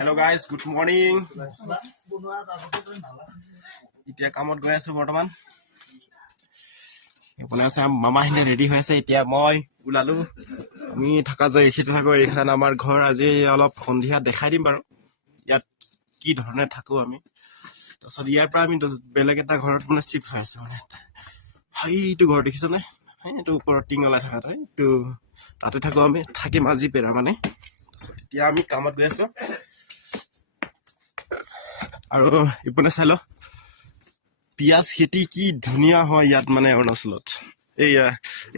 Hello guys, good morning. এতিয়া কামত গৈ আছো বৰ্তমান। এপনে আছে মামা হিনে ৰেডি হৈ আছে। এতিয়া মই ওলালো। আমি থাকা যায় এইটো থাকো এইখান আমাৰ ঘৰ। আজি অলপ সন্ধিয়া দেখাই দিম বাৰু ইয়াত কি ধৰণে থাকো আমি। তাৰপিছত ইয়াৰ পৰা আমি বেলেগ এটা ঘৰত মানে শিফ্ট হৈ আছো। মানে এইটো ঘৰ দেখিছ নে? এইটো ওপৰত টিং ওলাই থকা এইটো তাতে থাকো আমি। থাকিম আজি পেৰা মানে। তাৰপিছত এতিয়া আমি কামত গৈ আছো। আৰু ইপনে চাই ল পিয়াজ খেতি কি ধুনীয়া হয় ইয়াত মানে অৰুণাচলত। এইয়া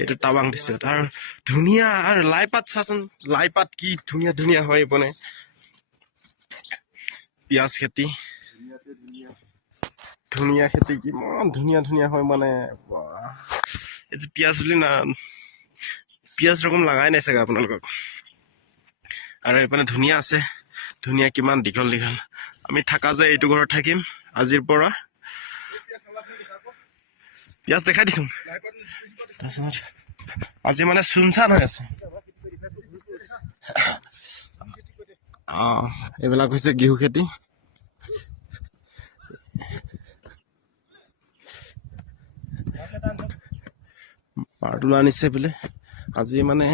এইটো টাৱাং ডিষ্ট্ৰিক্ট আৰু ধুনীয়া। আৰু লাইপাত চাচোন, লাইপাত কি ধুনীয়া ধুনীয়া হয় ইপনে পিয়াজ খেতি। ধুনীয়া খেতি কিমান ধুনীয়া ধুনীয়া হয় মানে। এইটো পিয়াজ বুলি না পিয়াজ ৰকম লগাই নাই চাগে আপোনালোকক। আৰু এইপিনে ধুনীয়া আছে, ধুনীয়া কিমান দীঘল দীঘল। আমি থাকা যে এইটো ঘৰত থাকিম আজিৰ পৰা। পিয়াজ দেখাই দিছো। তাৰপিছত আজি মানে চুনচান হৈ আছে। এইবিলাক হৈছে ঘেঁহু খেতি। পাৰটোলা আনিছে বোলে। আজি মানে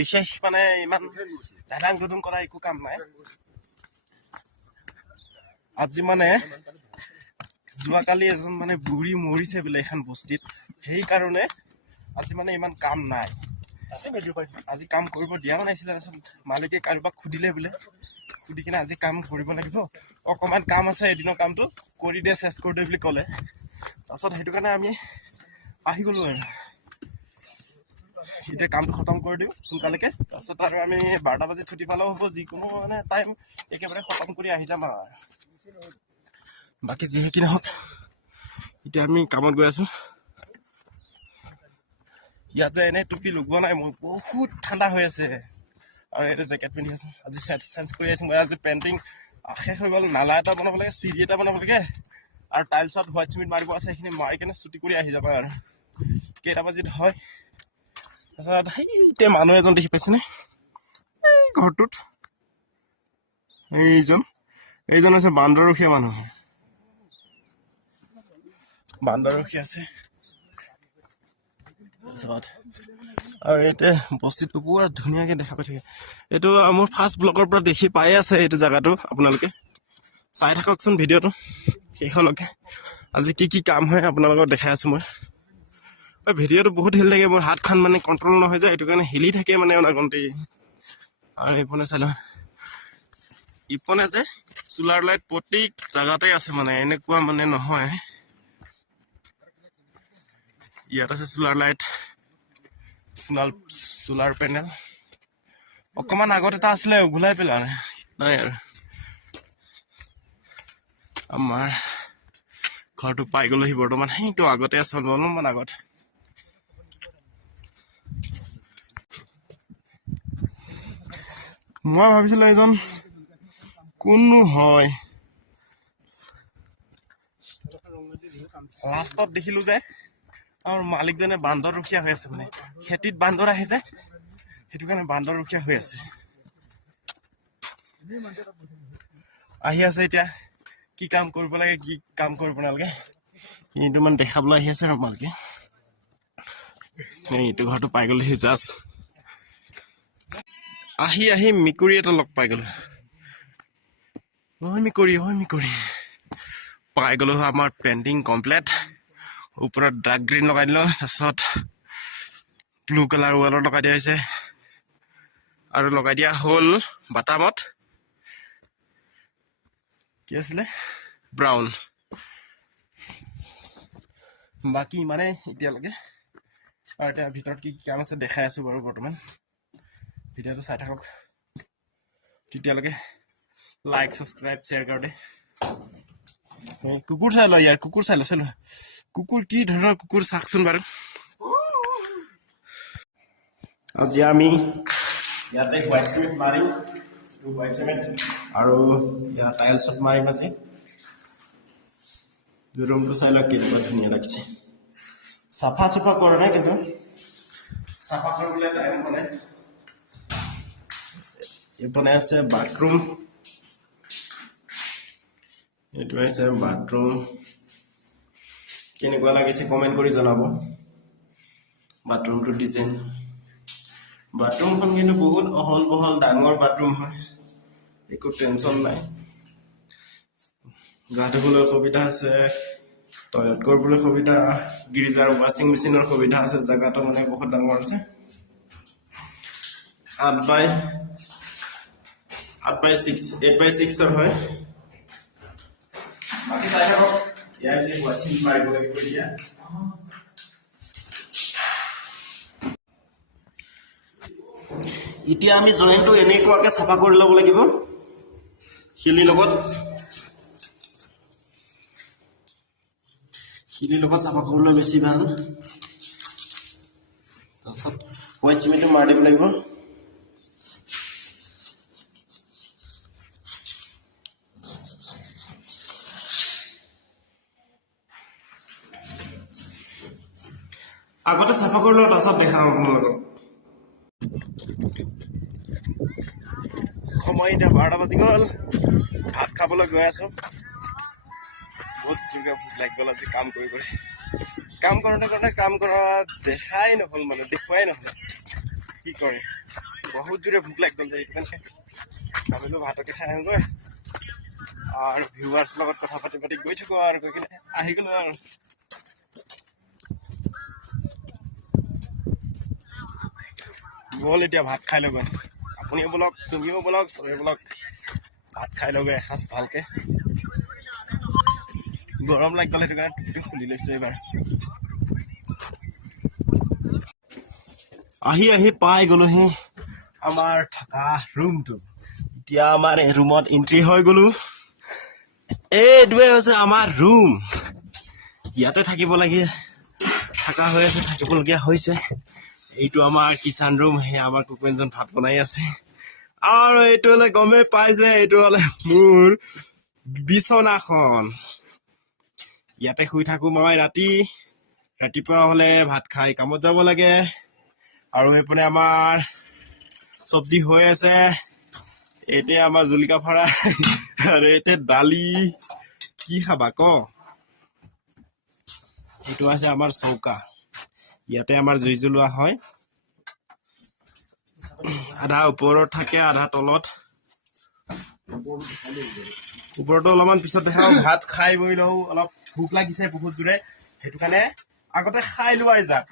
বিশেষ মানে ইমান ধাদাং ধুধুং কৰা একো কাম নাই। আজি মানে যোৱাকালি এজন মানে বুঢ়ী মৰিছে বোলে এখন বস্তিত। সেইকাৰণে আজি মানে ইমান কাম নাই। আজি কাম কৰিব দিয়া নাছিলে। তাৰপিছত মালিকে কাৰোবাক সুধিলে বোলে, সুধি কিনে আজি কাম কৰিব লাগিব, অকমান কাম আছে এদিনৰ কামটো কৰি দিয়ে, চেষ্টা কৰি দিয়ে বুলি ক'লে। তাৰপিছত সেইটো কাৰণে আমি আহি গলো আৰু এতিয়া কামটো খতম কৰি দিওঁ সোনকালেকে। তাৰপিছত আৰু আমি 12টা বাজি ছুটি পালেও হ'ব, যিকোনো মানে টাইম একেবাৰে খতম কৰি আহি যাম আৰু। বাকী যিহে কি নহওক এতিয়া আমি কামত গৈ আছো। ইয়াত যে এনেই টুপি লগোৱা নাই মই, বহুত ঠাণ্ডা হৈ আছে। আৰু এটা জেকেট পিন্ধি আছো। আজি চেঞ্জ কৰি আছো মই। আজি পেইণ্টিং শেষ হৈ গ'ল। নালা এটা বনাব লাগে, চিৰি এটা বনাব লাগে, আৰু টাইলছত হোৱাইট চিমেণ্ট মাৰিব আছে। সেইখিনি মাৰি কিনে ছুটি কৰি আহি যাবা আৰু। কেইটা বাজিত হয়। তাৰপিছত এতিয়া মানুহ এজন দেখি পাইছেনে এই ঘৰটোত? এইজন হৈছে বান্দৰৰখীয়া মানুহ। বান্দৰৰখীয়া আছে। আৰু এতিয়া বস্তিটো পুৰা ধুনীয়াকে দেখা পাই থাকে। এইটো মোৰ ফাৰ্ষ্ট ব্লগৰ পৰা দেখি পাই আছে এইটো জেগাটো। আপোনালোকে চাই থাককচোন ভিডিঅ'টো শেষলৈকে। আজি কি কি কাম হয় আপোনালোকক দেখাই আছো মই। ভিডিঅ'টো বহুত হিলি থাকে, মোৰ হাতখন মানে কণ্ট্ৰল নহয় যায়, এইটো কাৰণে হিলি থাকে মানে অনাগন্তি। আৰু ইপনে চাই ল, ইপনে যে চোলাৰ লাইট প্ৰত্যেক জেগাতে আছে মানে, এনেকুৱা মানে নহয়। ইয়াত আছে চোলাৰ লাইট, চোলাৰ পেনেল। অকমান আগত এটা আছিলে, উঘলাই পেলা নাই আৰু। আমাৰ ঘৰটো পাই গ'লোহি বৰ্তমান। সেইটো আগতে আছে অলপমান আগত। মই ভাবিছিলো এজন কোননো হয়, লাষ্টত দেখিলো যে আমাৰ মালিকজনে বান্দৰ ৰখীয়া হৈ আছে। মানে খেতিত বান্দৰ আহে যে, সেইটো কাৰণে বান্দৰ ৰখীয়া হৈ আছে। আহি আছে এতিয়া কি কাম কৰিব লাগে, কি কাম কৰিব নালাগে, এইটো মানে দেখাবলৈ আহি আছে আৰু মালিকে। এইটো ঘৰটো পাই গ'লোহি জাষ্ট। আহি আহি মেকুৰী এটা লগ পাই গ'লো। মেকুৰী পাই গ'লো। আমাৰ পেইণ্টিং কমপ্লিট। ওপৰত ডাৰ্ক গ্ৰীণ লগাই দিলোঁ, তাৰপিছত ব্লু কালাৰ ৱালত লগাই দিয়া হৈছে, আৰু লগাই দিয়া হ'ল বাটামত কি আছিলে ব্ৰাউন। বাকী মানে এতিয়ালৈকে। আৰু এতিয়া ভিতৰত কি কাম আছে দেখাই আছো বাৰু বৰ্তমান। ভিডিঅ'টো চাই থাকক। তেতিয়ালৈকে লাইক, ছাবস্ক্ৰাইব, শ্বেয়াৰ কৰি দে। কুকুৰ চাই ল, ইয়াৰ কুকুৰ চাই ল। কুকুৰ কি ধৰণৰ কুকুৰ চাওকচোন বাৰু। আজি আমি ইয়াতে হোৱাইট চিমেণ্ট মাৰিম, হোৱাইট চিমেণ্ট আৰু ইয়াত টাইলছত মাৰিম। আজি ৰুমটো চাই লওক কেনেকুৱা ধুনীয়া লাগিছে। চাফা কৰা নাই, কিন্তু চাফা কৰিবলৈ টাইম মানে। বনাই আছে বাথৰুম, এইটো আছে বাথৰুম কেনেকুৱা লাগিছে কমেন্ট কৰি জনাব বাথৰুমটো ডিজাইন বাথৰুমখন কিন্তু বহুত অহল বহল ডাঙৰ বাথৰুম হয় একো টেনচন নাই গা ধুবলৈ সুবিধা আছে টয়লেট কৰিবলৈ সুবিধা গিজাৰ ওয়াশিং মেচিনৰ সুবিধা আছে জায়গাটো মানে বহুত ডাঙৰ আছে 8x6 হয় বাকি চাই থাকক ইয়াৰ যে ওয়াচিং মাৰিব লাগিব এতিয়া এতিয়া আমি জয়েন্টটো এনেকুৱাকে সাফা কৰি ল'ব লাগিব শিলিৰ লগত সাফা কৰিবলৈ বেছি ভাল তাৰপিছত হোৱাইট চিমেণ্ট মাৰি দিব লাগিব আগতে সাফা কৰি লওঁ তাৰপিছত দেখাম আপোনালোকক সময় এতিয়া 12টা বাজি গ'ল ভাত খাবলৈ গৈ আছো বহুত জোৰকে ভোক লাগি গ'ল আজি কাম কৰি কাম কৰা দেখাই নহ'ল মানে দেখুৱাই নহ'ল কি কৰে বহুত জোৰে ভোক লাগি গ'ল যে এইটো কাৰণে ভাবিলোঁ ভাতকে খাই আহোঁগৈ আৰু ভিউৱাৰ্ছ লগত কথা পাতি গৈ থাকোঁ আৰু গৈ কিনে আহি গ'লো আৰু বল এতিয়া ভাত খাই ল'গৈ আপুনিও বলক তুমিও বলক চবে বলক ভাত খাই ল'গৈ এসাঁজ ভালকে গৰম লাগি গ'ল সেইটো কাৰণে টুপিটো খুলি লৈছোঁ এইবাৰ আহি পাই গ'লোহি আমাৰ থকা ৰুমটো এতিয়া আমাৰ এই ৰুমত এন্ট্ৰি হৈ গ'লো এইটোৱে হৈছে আমাৰ ৰুম ইয়াতে থাকিব লাগে থাকা হৈ আছে থাকিবলগীয়া হৈছে এইটো আমাৰ কিচেন ৰুম হে আমাৰ কুকুৰজন ভাত বনাই আছে আৰু এইটো হলে গমেই পাই যে এইটো হলে মোৰ বিছনাখন ইয়াতে শুই থাকো মই ৰাতিপুৱা হলে ভাত খাই কামত যাব লাগে আৰু এইপিনে আমাৰ চব্জি হৈ আছে এতিয়া আমাৰ জুলিকা ফৰা আৰু এতিয়া দালি কি খাবা ক এইটো আছে আমাৰ চৌকা ইয়াতে আমাৰ জুই জ্বলোৱা হয় আধা ওপৰত থাকে আধা তলত ওপৰতো অলপমান পিছত দেখাও ভাত খাই বই লওঁ অলপ ভোক লাগিছে বহুত জোৰে সেইটো কাৰণে আগতে খাই লোৱাই যাক